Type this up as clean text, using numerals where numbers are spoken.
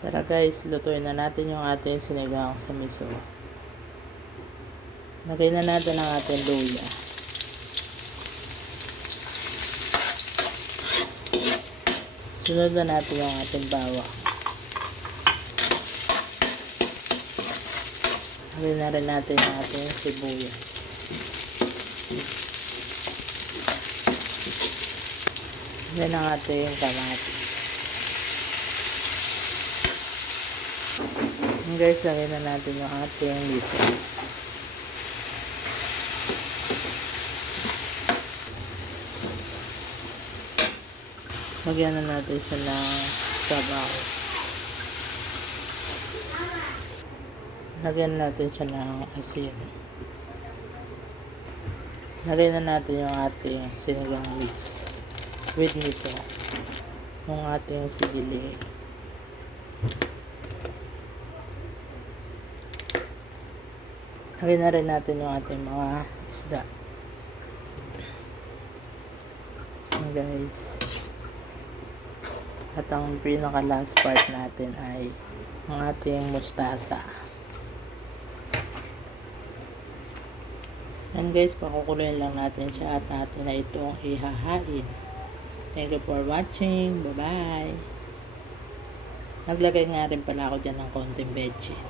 Tara guys, lutuin na natin yung ating sinigang sa miso. Lagay na natin ang ating luya. Sunod na natin yung ating bawang. Lagay na rin natin yung ating sibuyas. Lagay na ating kamatis. Guys, lagay na natin yung ating miso. Lagyan na natin siya ng sabaw. Lagyan natin siya ng asin. Lagyan na natin yung ating sinigang mix with miso. Yung ating sili. Lagyan na rin natin yung ating mga isda. Guys. At ang pinaka last part natin ay ang ating mustasa. And guys, pakukuloyin lang natin siya at natin na itong ihahain. Thank you for watching. Bye bye. Naglagay nga rin pala ako dyan ng konting veggie.